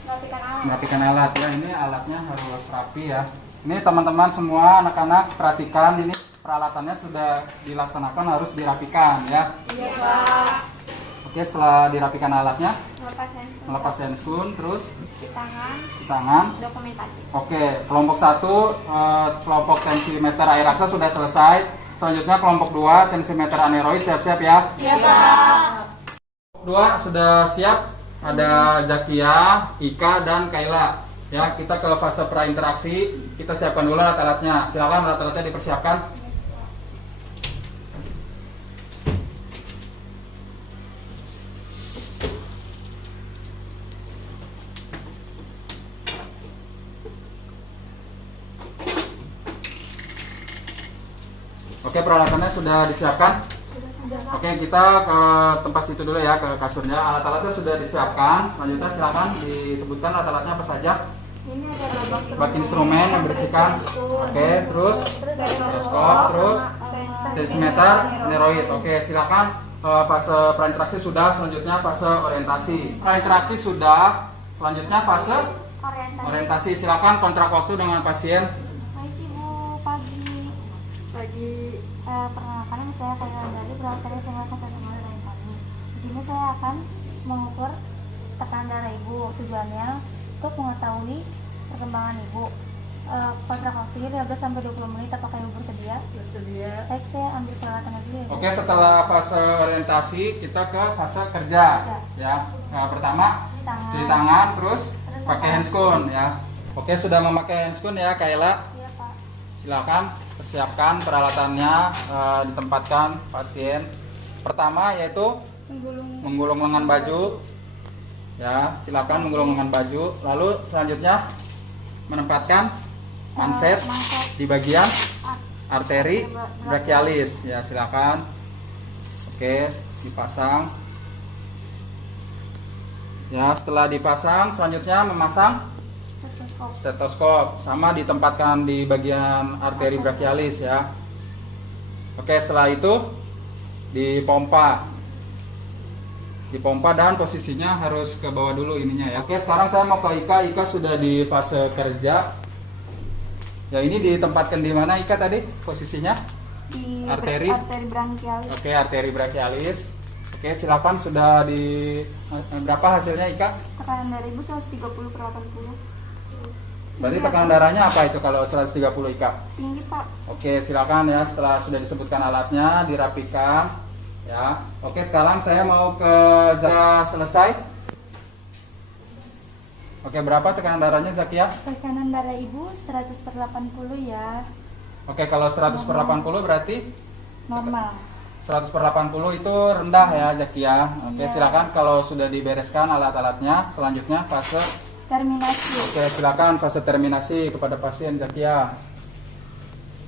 Merapikan alat. merapikan alat ya. Ini alatnya harus rapi ya. Ini teman-teman semua anak-anak perhatikan, ini peralatannya sudah dilaksanakan, harus dirapikan ya. Iya Pak. Oke, setelah dirapikan alatnya, Melepas handphone. handphone, terus Di tangan. di tangan. Dokumentasi. Oke, kelompok 1 kelompok tensimeter air raksa sudah selesai. Selanjutnya kelompok 2 tensimeter aneroid, siap-siap ya. Iya Pak. Kelompok 2 sudah siap. Ada Zakia, Ika, dan Kaila. Ya, kita ke fase prainteraksi. Kita siapkan dulu alat-alatnya. Silakan alat-alatnya dipersiapkan. Oke, peralatannya sudah disiapkan. Oke, kita ke tempat situ dulu ya, ke kasurnya. Alat-alatnya sudah disiapkan. Selanjutnya silakan disebutkan alat-alatnya apa saja. Ini ada Bak instrumen yang berisikan. Oke, terus stetoskop, terus tensimeter aneroid. Oke, silakan. Fase prainteraksi sudah, selanjutnya fase orientasi. Prainteraksi sudah, selanjutnya fase orientasi. Silakan kontrak waktu dengan pasien. Baik Ibu, pagi. Perkenalkan saya Kaila dari berawal dari Sekolah Kesehatan dari kami. Di sini saya akan mengukur tekanan darah Ibu. Tujuannya untuk mengetahui perkembangan Ibu. Kontrak waktunya 15-20 menit. Apakah Ibu bersedia? Bersedia. Baik, saya ambil peralatannya dulu ya Bu. Oke, setelah fase orientasi kita ke fase kerja. Ya, pertama cuci tangan, terus pakai handscoon ya. Oke, sudah memakai handscoon ya, Kaila. Iya Pak. Silakan persiapkan peralatannya, ditempatkan pasien. Pertama yaitu menggulung lengan baju. Ya, silakan menggulung lengan baju. Lalu selanjutnya menempatkan manset di bagian arteri brachialis. Ya, silakan. Oke, dipasang. Ya, setelah dipasang selanjutnya memasang stetoskop, sama ditempatkan di bagian arteri brachialis ya. Oke, setelah itu dipompa dan posisinya harus ke bawah dulu ininya ya. Oke, sekarang saya mau ke Ika. Ika sudah di fase kerja. Ya, ini ditempatkan di mana Ika tadi posisinya? Di Arteri. arteri branchialis. Oke, arteri brachialis. Oke, silakan sudah di berapa hasilnya Ika? Tekanan darah ibu 130 per 80. Berarti tekanan darahnya apa itu kalau 130 Ika? Tinggi Pak. Oke, silakan ya, setelah sudah disebutkan alatnya, dirapikan ya. Oke, sekarang saya mau ke selesai. Oke, berapa tekanan darahnya Zakia? Tekanan darah ibu 100 per 80 ya. Oke, kalau 100 per 80 berarti Normal. 100 per 80 itu rendah ya Zakia. Oke, Iya. silakan kalau sudah dibereskan alat-alatnya, selanjutnya fase. Terminasi. Oke, silakan fase terminasi kepada pasien Zakia.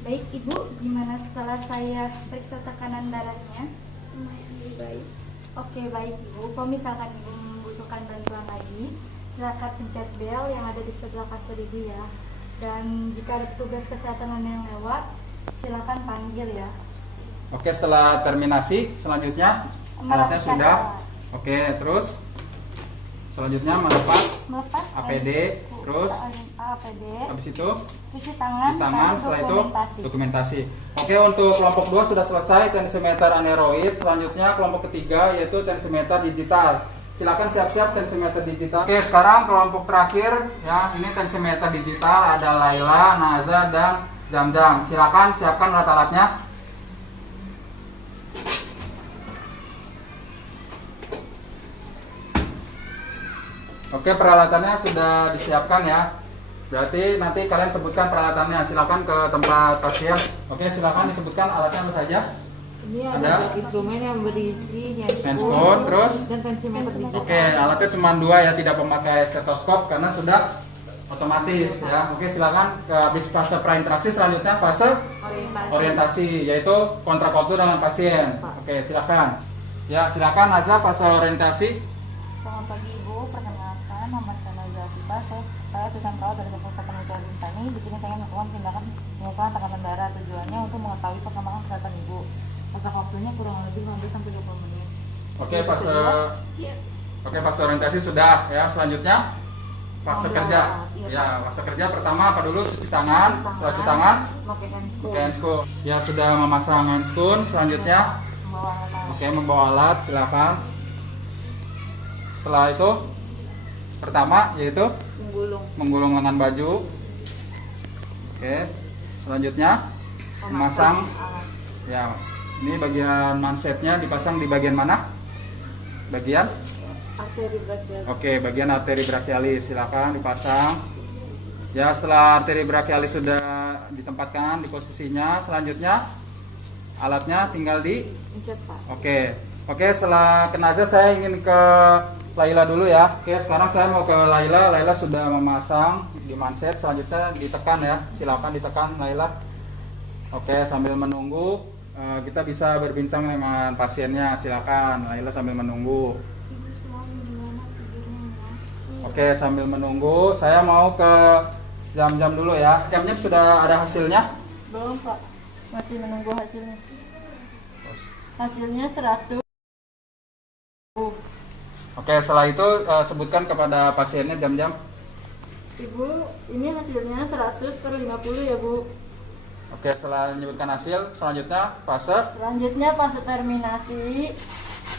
Baik ibu, gimana setelah saya periksa tekanan darahnya? Baik. Oke baik ibu, kalau misalkan ibu membutuhkan bantuan lagi, silakan pencet bel yang ada di sebelah kasur ibu ya. Dan jika ada petugas kesehatan yang lewat, silakan panggil ya. Oke, setelah terminasi selanjutnya alatnya Merapikan sudah. alat. Oke, terus selanjutnya melepas Melepas APD, terus APD, habis itu cuci tangan, di tangan, dan setelah itu dokumentasi. dokumentasi. Oke, untuk kelompok 2 sudah selesai, tensimeter aneroid. Selanjutnya kelompok ketiga yaitu tensimeter digital. Silakan siap-siap tensimeter digital. Oke, sekarang kelompok terakhir ya, ini tensimeter digital, ada Laila, Naza dan Jam-Jam. Silakan siapkan alat-alatnya. Oke, peralatannya sudah disiapkan ya. Berarti nanti kalian sebutkan peralatannya. Silakan ke tempat pasien. Oke, silakan disebutkan alatnya apa saja. Ini Ada? ada instrumen yang berisi Handphone, terus dan tensimeter digital. oke, alatnya cuma 2 ya, tidak memakai stetoskop karena sudah otomatis ya. Oke, silakan ke habis fase prainteraksi, selanjutnya fase orientasi yaitu kontrakultur dengan pasien. Oke, silakan. Ya, silakan aja fase orientasi. Selamat pagi ibu, perkenalkan nama saya Naza Afifah. Saya asisten perawat dari Pusat Penelitian Bintani. Di sini saya melakukan tindakan pengukuran tekanan darah, tujuannya untuk mengetahui perkembangan kesehatan ibu. Masa waktunya kurang lebih 15 sampai 20 menit. Oke, fase orientasi sudah ya. Selanjutnya fase kerja. Ya, fase kerja pertama apa dulu? Cuci tangan. Setelah cuci tangan, Pakai handscoon. pakai handscoon. Ya, sudah memasang handscoon. Selanjutnya Membawa alat. oke, membawa alat, silakan. Setelah itu pertama yaitu menggulung lengan baju. Oke, selanjutnya memasang. Ya, ini bagian mansetnya dipasang di bagian mana? Bagian? Arteri brachialis. Oke, bagian arteri brachialis. Silakan dipasang. Ya, setelah arteri brachialis sudah ditempatkan di posisinya, selanjutnya alatnya tinggal di. Pencet Pak. Oke, setelah kenajah saya ingin ke Laila dulu ya. Oke, sekarang saya mau ke Laila. Laila sudah memasang di manset. Selanjutnya ditekan ya. Silakan ditekan Laila. Oke, sambil menunggu kita bisa berbincang dengan pasiennya. Silakan Laila sambil menunggu. Ibu selalu gimana tidurnya ya? Oke, sambil menunggu saya mau ke Jam-Jam dulu ya. Jam-Jam sudah ada hasilnya? Belum Pak, masih menunggu hasilnya. Hasilnya 100. Oke, setelah itu sebutkan kepada pasiennya Jam-Jam. Ibu, ini hasilnya 100 per 50 ya Bu. Oke, setelah menyebutkan hasil, selanjutnya fase. Selanjutnya fase terminasi.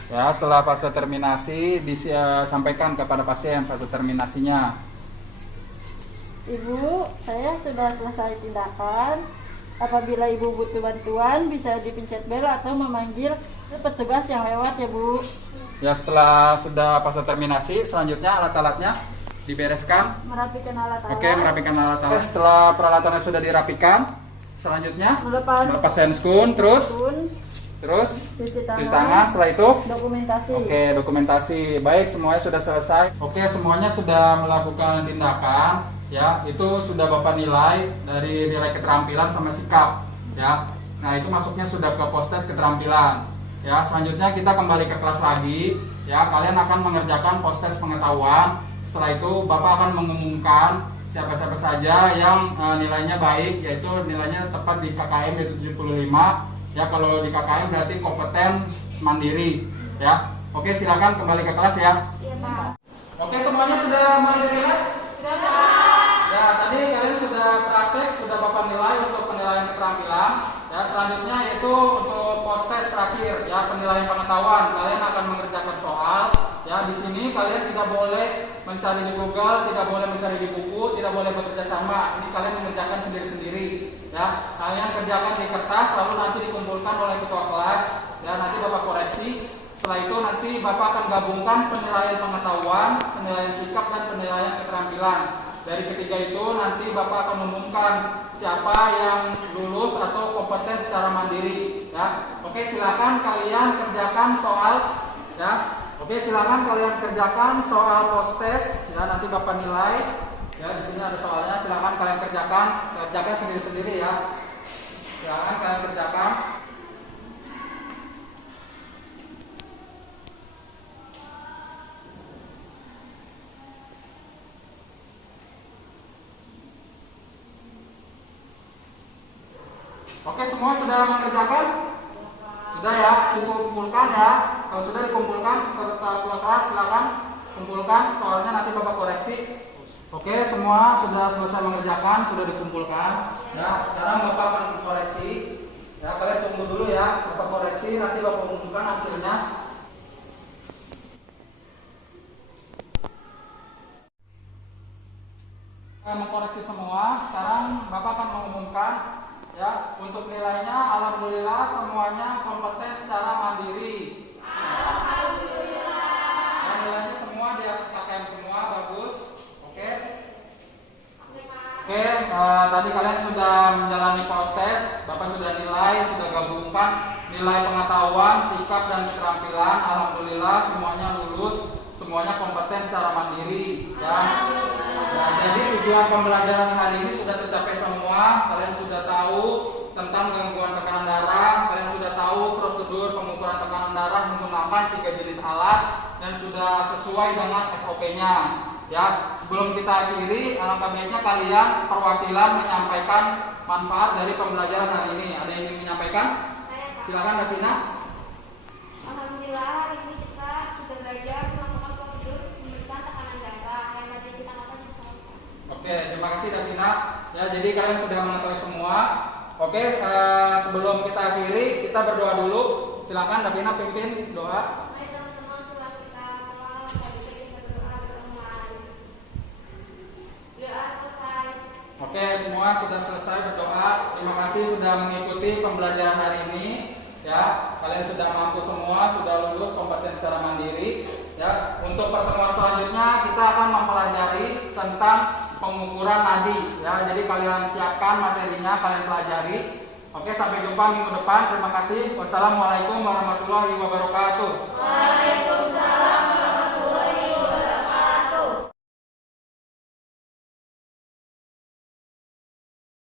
Ya, setelah fase terminasi disampaikan kepada pasien fase terminasinya. Ibu, saya sudah selesai tindakan. Apabila ibu butuh bantuan, bisa dipencet bel atau memanggil petugas yang lewat ya Bu. Ya, setelah sudah fase terminasi, selanjutnya alat-alatnya dibereskan. Merapikan alat-alat. Oke, merapikan alat-alat. Setelah peralatannya sudah dirapikan, selanjutnya melepas handscoon, terus cuci cuci tangan. Setelah itu dokumentasi. oke, dokumentasi. Baik, semuanya sudah selesai. Oke, semuanya sudah melakukan tindakan ya. Itu sudah Bapak nilai dari nilai keterampilan sama sikap ya. Nah, itu masuknya sudah ke postes keterampilan. Ya, selanjutnya kita kembali ke kelas lagi ya. Kalian akan mengerjakan postes pengetahuan. Setelah itu Bapak akan mengumumkan siapa-siapa saja yang nilainya baik, yaitu nilainya tepat di KKM yaitu 75. Ya, kalau di KKM berarti kompeten mandiri ya. Oke, silakan kembali ke kelas ya. Iya Pak. Oke, semuanya sudah mandiri ya? Sudah. Ya, tadi kalian sudah praktek, sudah Bapak keterampilan. Ya, selanjutnya yaitu untuk post test terakhir, ya, penilaian pengetahuan. Kalian akan mengerjakan soal. Ya, di sini kalian tidak boleh mencari di Google, tidak boleh mencari di buku, tidak boleh bekerja sama. Ini kalian mengerjakan sendiri-sendiri. Ya, kalian kerjakan di kertas, lalu nanti dikumpulkan oleh ketua kelas. Ya, nanti Bapak koreksi. Setelah itu nanti Bapak akan gabungkan penilaian pengetahuan, penilaian sikap, dan penilaian keterampilan. Dari ketiga itu nanti Bapak akan umumkan siapa yang lulus atau kompeten secara mandiri. Ya, oke, silakan kalian kerjakan soal. Ya, oke, silakan kalian kerjakan soal post test. Ya, nanti Bapak nilai. Ya, di sini ada soalnya. Silakan kalian kerjakan sendiri-sendiri ya. Silakan kalian kerjakan. Oke, semua sudah mengerjakan? Sudah ya, dikumpulkan ya. Kalau sudah dikumpulkan, ketua kelas silakan kumpulkan soalnya, nanti Bapak koreksi. Oke, semua sudah selesai mengerjakan, sudah dikumpulkan. Ya, sekarang Bapak akan koreksi. Ya, kalian tunggu dulu ya, Bapak koreksi, nanti Bapak umumkan hasilnya. Mengkoreksi semua. Sekarang Bapak akan mengumumkan. Ya, untuk nilainya alhamdulillah semuanya kompeten secara mandiri. Alhamdulillah. Ya, nilainya semua di atas KKM semua, bagus. Oke. Oke, tadi kalian sudah menjalani post test, Bapak sudah nilai, sudah gabungkan nilai pengetahuan, sikap, dan keterampilan. Alhamdulillah semuanya lulus, semuanya kompeten secara mandiri. Ya. Nah, jadi tujuan pembelajaran hari ini sudah tercapai semua. Kalian sudah tahu tentang gangguan tekanan darah. Kalian sudah tahu prosedur pengukuran tekanan darah menggunakan 3 jenis alat dan sudah sesuai dengan SOP-nya. Ya, sebelum kita akhiri, alangkah baiknya kalian perwakilan menyampaikan manfaat dari pembelajaran hari ini. Ada yang ingin menyampaikan? Silakan, Davina. Alhamdulillah hari ini kita sudah belajar melakukan prosedur pemeriksaan tekanan darah yang tadi kita lakukan. Oke, terima kasih Davina. Ya, jadi kalian sudah mengetahui semua. Oke, sebelum kita akhiri, kita berdoa dulu. Silakan Davina pimpin doa. Mari teman-teman setelah kita mengenal tadi kita berdoa bersama. Doa selesai. Oke, semua sudah selesai berdoa. Terima kasih sudah mengikuti pembelajaran hari ini. Ya, kalian sudah mampu semua, sudah lulus kompeten secara mandiri. Ya, untuk pertemuan selanjutnya kita akan mempelajari tentang pengukuran nadi. Ya, jadi kalian siapkan materinya, kalian pelajari. Oke, sampai jumpa minggu depan. Terima kasih. Wassalamualaikum warahmatullahi wabarakatuh. Waalaikumsalam.